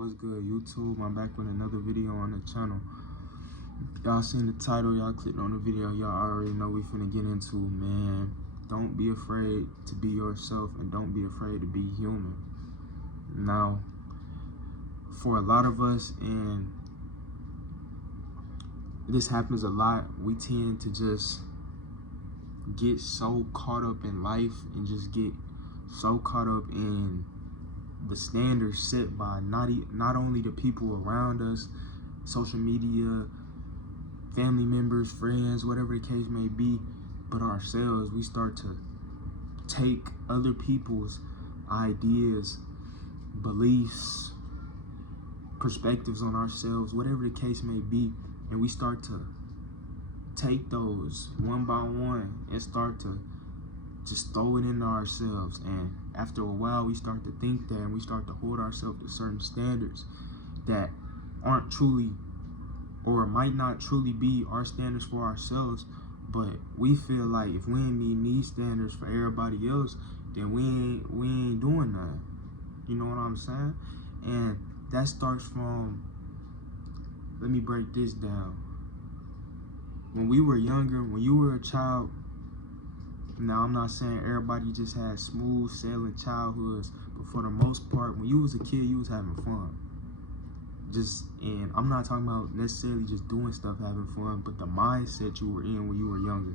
What's good, YouTube? I'm back with another video on the channel. Y'all seen the title, y'all clicked on the video, y'all already know we finna get into, man. Don't be afraid to be yourself and don't be afraid to be human. Now, for a lot of us, and this happens a lot, we tend to just get so caught up in life and just get so caught up in the standards set by not only the people around us, social media, family members, friends, whatever the case may be, but ourselves. We start to take other people's ideas, beliefs, perspectives on ourselves, whatever the case may be, and we start to take those one by one and start to just throw it into ourselves. And after a while, we start to think that, and we start to hold ourselves to certain standards that aren't truly, or might not truly be our standards for ourselves. But we feel like if we ain't meeting these standards for everybody else, then we ain't doing nothing. You know what I'm saying? And that starts from, let me break this down. When we were younger, when you were a child, now I'm not saying everybody just had smooth sailing childhoods, but for the most part, when you was a kid, you was having fun. And I'm not talking about necessarily just doing stuff, having fun, but the mindset you were in when you were younger.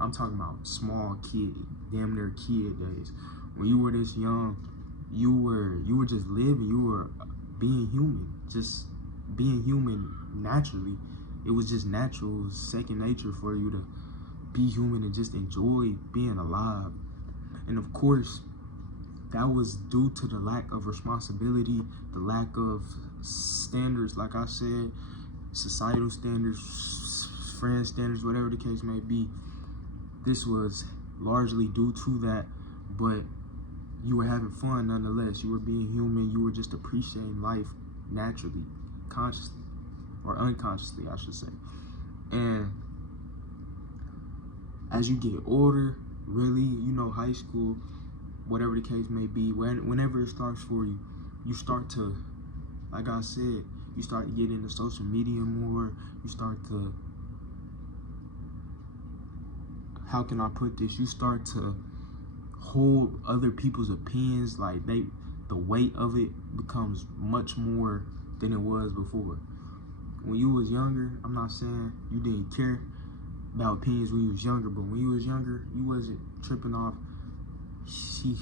I'm talking about small kid, damn near kid days. When you were this young, you were just living, you were being human, just being human naturally. It was just natural, it was second nature for you to be human and just enjoy being alive. And of course, that was due to the lack of responsibility, the lack of standards, like I said, societal standards, friend standards, whatever the case may be. This was largely due to that, but you were having fun nonetheless. You were being human, you were just appreciating life naturally, consciously, or unconsciously, I should say. And as you get older, really, high school, whatever the case may be, whenever it starts for you, you start to, like I said, you start to get into social media more. You start to, how can I put this? You start to hold other people's opinions, like the weight of it becomes much more than it was before. When you was younger, I'm not saying you didn't care about opinions when you was younger, but when you was younger, you wasn't tripping off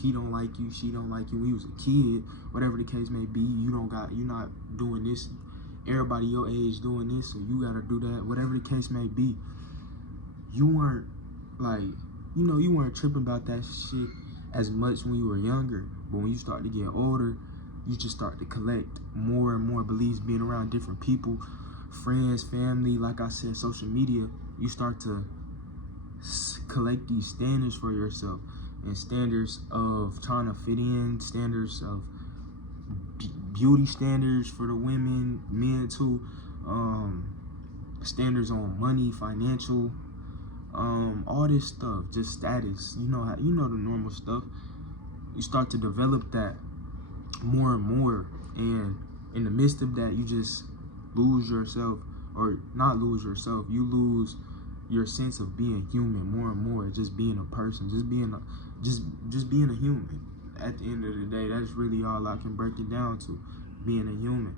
he don't like you, she don't like you. When you was a kid, whatever the case may be, you're not doing this, everybody your age doing this, so you gotta do that, whatever the case may be. You weren't like, you weren't tripping about that shit as much when you were younger. But when you start to get older, you just start to collect more and more beliefs, being around different people, friends, family, like I said, social media. You start to collect these standards for yourself, and standards of trying to fit in, standards of beauty standards for the women, men too, standards on money, financial, all this stuff, just status, the normal stuff. You start to develop that more and more, and in the midst of that, you just lose yourself, or not lose yourself, you lose your sense of being human more and more, just being a person, just being a human. At the end of the day, that's really all I can break it down to, being a human.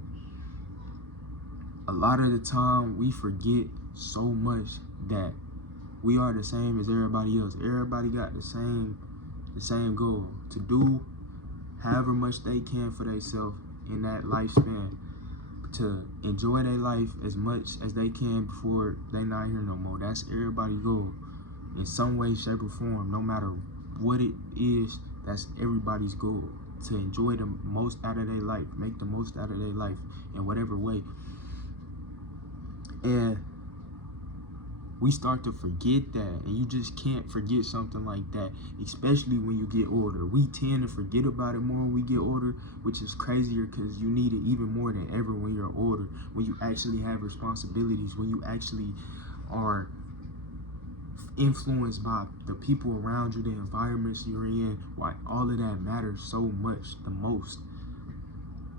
A lot of the time, we forget so much that we are the same as everybody else. Everybody got the same goal, to do however much they can for themselves in that lifespan, to enjoy their life as much as they can before they not here no more. That's everybody's goal in some way, shape, or form. No matter what it is, that's everybody's goal, to enjoy the most out of their life, make the most out of their life in whatever way. And we start to forget that, and you just can't forget something like that, especially when you get older. We tend to forget about it more when we get older, which is crazier because you need it even more than ever when you're older, when you actually have responsibilities, when you actually are influenced by the people around you, the environments you're in. Why all of that matters so much the most.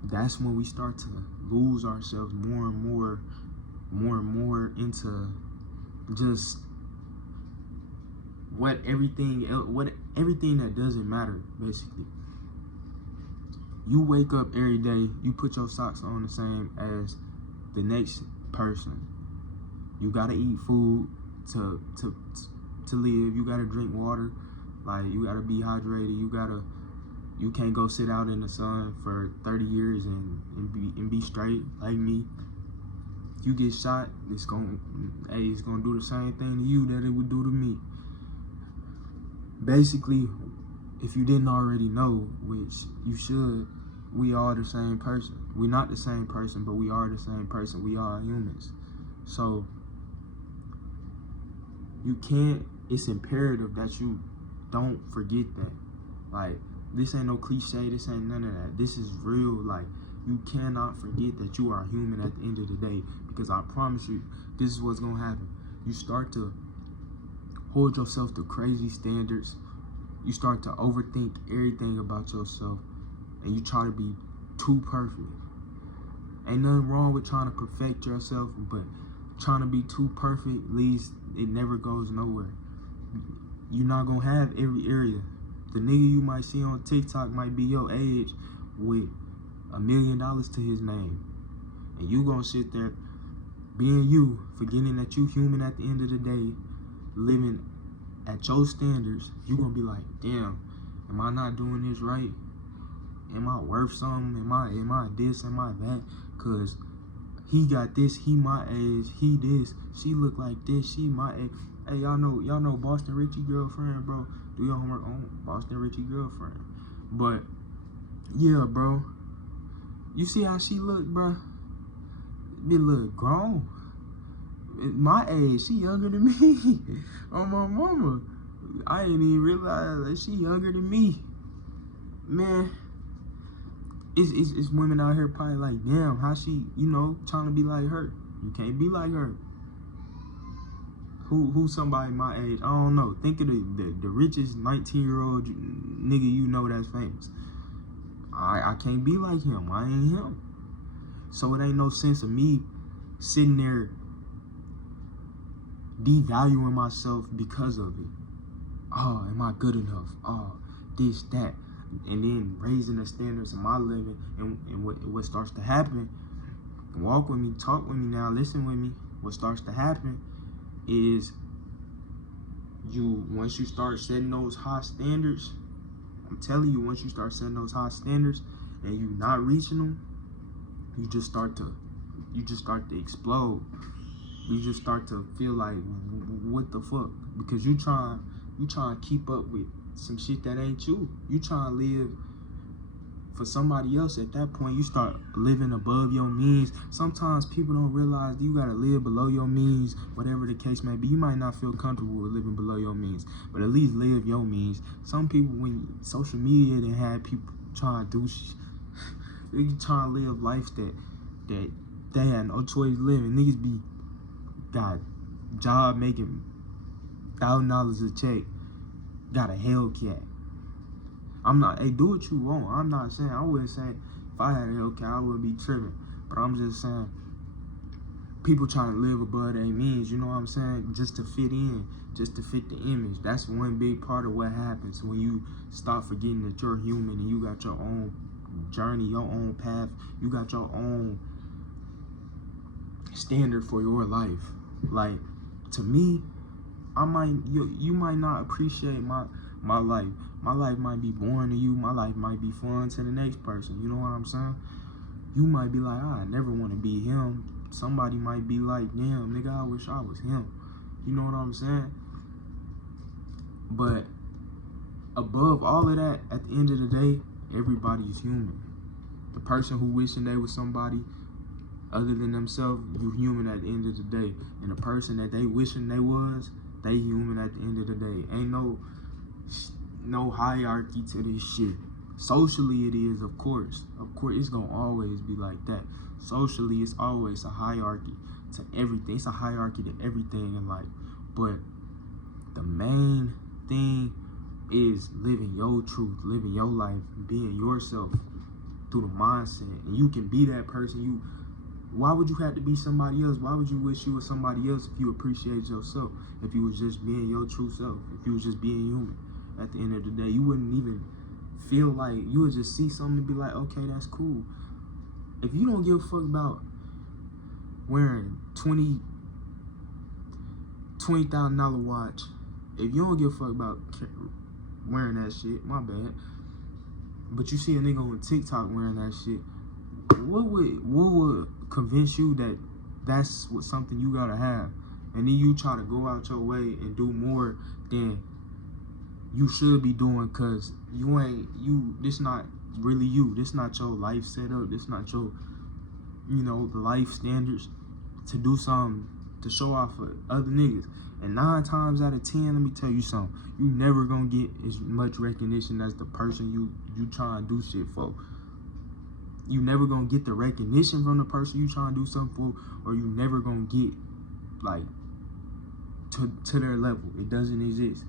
that's when we start to lose ourselves more and more into just what everything that doesn't matter. Basically, you wake up every day, you put your socks on the same as the next person. You gotta eat food to live. You gotta drink water. Like, you gotta be hydrated. You can't go sit out in the sun for 30 years and be straight like me. You get shot, it's gonna do the same thing to you that it would do to me. Basically, if you didn't already know, which you should, we are the same person. We're not the same person, but we are the same person. We are humans. So it's imperative that you don't forget that. Like, this ain't no cliche, this ain't none of that. This is real. Like, you cannot forget that you are human at the end of the day, because I promise you, this is what's gonna happen. You start to hold yourself to crazy standards. You start to overthink everything about yourself, and you try to be too perfect. Ain't nothing wrong with trying to perfect yourself, but trying to be too perfect it never goes nowhere. You're not gonna have every area. The nigga you might see on TikTok might be your age with $1 million to his name, and you gonna sit there being you, forgetting that you human at the end of the day, living at your standards. You gonna be like, damn, am I not doing this right? Am I worth something? Am I this? Am I that? Cause he got this, he my age, he this, she look like this, she my age. Hey, y'all know Boston Richie girlfriend, bro. Do your homework on Boston Richie girlfriend. But yeah, bro, you see how she look, bro? Be look grown. At my age, she younger than me. On my mama, I didn't even realize that she younger than me. Man, it's women out here probably like, damn, how she, trying to be like her. You can't be like her. Who somebody my age? I don't know. Think of the richest 19-year-old nigga you know that's famous. I can't be like him. I ain't him. So it ain't no sense of me sitting there devaluing myself because of it. Oh, am I good enough? Oh, this, that. And then raising the standards of my living. And what starts to happen, walk with me, talk with me now, listen with me. What starts to happen is once you start setting those high standards, I'm telling you, once you start setting those high standards and you not reaching them, you just start to explode. You just start to feel like, what the fuck? Because you trying to keep up with some shit that ain't you. You trying to live for somebody else. At that point, you start living above your means. Sometimes people don't realize you gotta live below your means, whatever the case may be. You might not feel comfortable with living below your means, but at least live your means. Some people, when social media, they have people trying to do shit. They trying to live life that they had no choice living. Niggas got job making $1,000 a check, got a Hellcat. Hey, do what you want. I'm not saying, I wouldn't say if I had a Hellcat, I wouldn't be tripping. But I'm just saying, people trying to live above their means, you know what I'm saying? Just to fit in, just to fit the image. That's one big part of what happens when you stop forgetting that you're human and you got your own journey, your own path. You got your own standard for your life. Like, to me, you might not appreciate my life. My life might be boring to you. My life might be fun to the next person. You know what I'm saying? You might be like, I never want to be him. Somebody might be like, damn, nigga, I wish I was him. You know what I'm saying? But above all of that, at the end of the day, everybody is human. The person who wishing they was somebody other than themselves, you human at the end of the day. And the person that they wishing they was, they human at the end of the day. Ain't no hierarchy to this shit. Socially it is, of course. Of course, it's gonna always be like that. Socially, it's always a hierarchy to everything. It's a hierarchy to everything in life. But the main thing is living your truth, living your life, being yourself. through the mindset, and you can be that person. Why would you have to be somebody else? Why would you wish you were somebody else if you appreciate yourself? If you was just being your true self, if you was just being human, at the end of the day, you wouldn't even feel like, you would just see something and be like, okay, that's cool. If you don't give a fuck about wearing $20,000 watch, if you don't give a fuck about wearing that shit, my bad, but you see a nigga on TikTok wearing that shit, what would convince you that that's something you gotta have? And then you try to go out your way and do more than you should be doing, cause this not really you. This not your life setup. This not your, the life standards to do something to show off for other niggas. And 9 times out of 10, let me tell you something, you never gonna get as much recognition as the person you trying to do shit for. You never gonna get the recognition from the person you trying to do something for, or you never gonna get like to their level. It doesn't exist.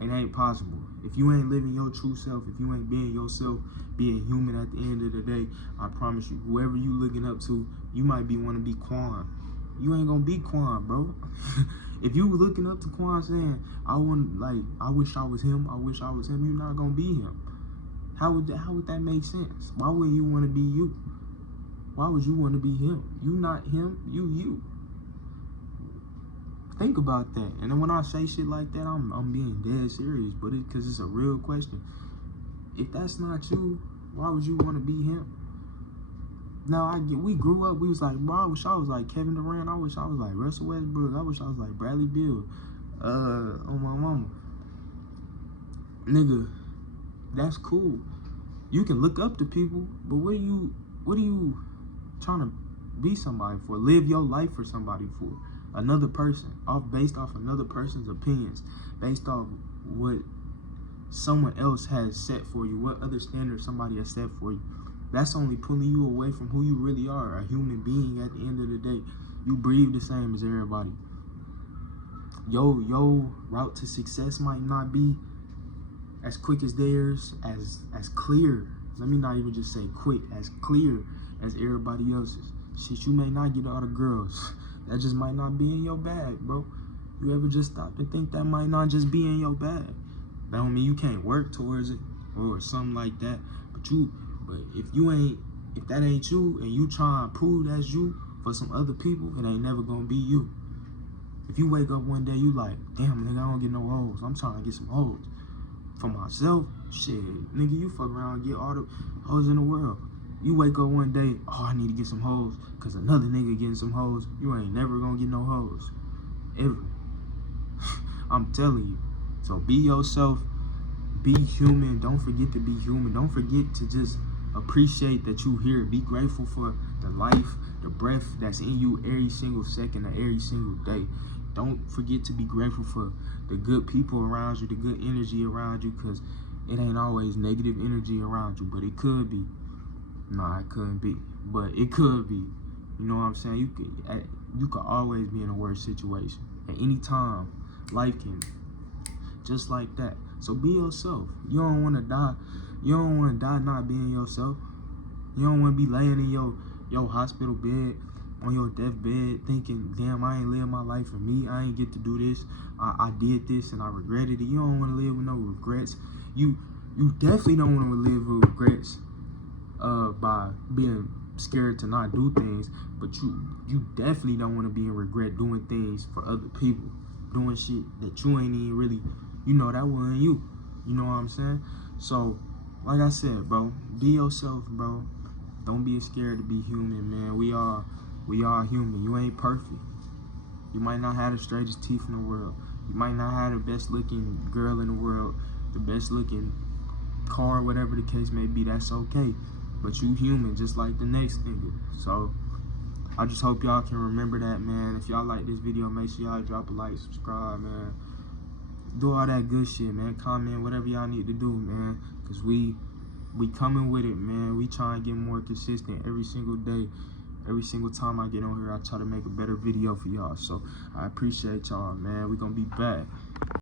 It ain't possible. If you ain't living your true self, if you ain't being yourself, being human at the end of the day, I promise you, whoever you looking up to, you might want to be Quan. You ain't gonna be Quan, bro. If you looking up to Quan saying, I wish I was him, you're not gonna be him. How would that make sense? Why would you want to be you? Why would you want to be him? You not him, you. Think about that. And then when I say shit like that, I'm being dead serious, but because it's a real question. If that's not you, why would you want to be him? Now we grew up, we was like, bro, I wish I was like Kevin Durant, I wish I was like Russell Westbrook, I wish I was like Bradley Beal. Oh my mama. Nigga, that's cool. You can look up to people, but what are you trying to be somebody for? Live your life for somebody for? Another person, based off another person's opinions, based off what someone else has set for you, what other standards somebody has set for you. That's only pulling you away from who you really are, a human being at the end of the day. You breathe the same as everybody. Your route to success might not be as quick as theirs, as clear. Let me not even just say quick, as clear as everybody else's. Shit, you may not get all the girls. That just might not be in your bag, bro. You ever just stop and think that might not just be in your bag? That don't mean you can't work towards it or something like that. But if that ain't you and you try and prove that's you for some other people, it ain't never gonna be you. If you wake up one day, you like, damn, nigga, I don't get no hoes. I'm trying to get some hoes. For myself, shit, nigga, you fuck around and get all the hoes in the world. You wake up one day, oh, I need to get some hoes, cause another nigga getting some hoes. You ain't never gonna get no hoes, ever. I'm telling you. So be yourself, be human. Don't forget to be human. Don't forget to just appreciate that you here. Be grateful for the life, the breath that's in you every single second of every single day. Don't forget to be grateful for the good people around you, the good energy around you, because it ain't always negative energy around you, but it could be. Nah, it couldn't be, but it could be. You know what I'm saying? You could always be in a worse situation. At any time, life can, just like that. So be yourself. You don't want to die. You don't want to die not being yourself. You don't want to be laying in your hospital bed, on your deathbed, thinking, damn, I ain't lived my life for me. I ain't get to do this. I did this and I regretted it. You don't want to live with no regrets. You definitely don't want to live with regrets by being scared to not do things. But you definitely don't want to be in regret doing things for other people, doing shit that you ain't even really, that wasn't you. You know what I'm saying? So, like I said, bro, be yourself, bro. Don't be scared to be human, man. We are human. You ain't perfect. You might not have the straightest teeth in the world. You might not have the best looking girl in the world, the best looking car, whatever the case may be. That's okay. But you human, just like the next nigga. So, I just hope y'all can remember that, man. If y'all like this video, make sure y'all drop a like, subscribe, man. Do all that good shit, man. Comment, whatever y'all need to do, man. Because we coming with it, man. We try and get more consistent every single day. Every single time I get on here, I try to make a better video for y'all. So, I appreciate y'all, man. We gonna be back.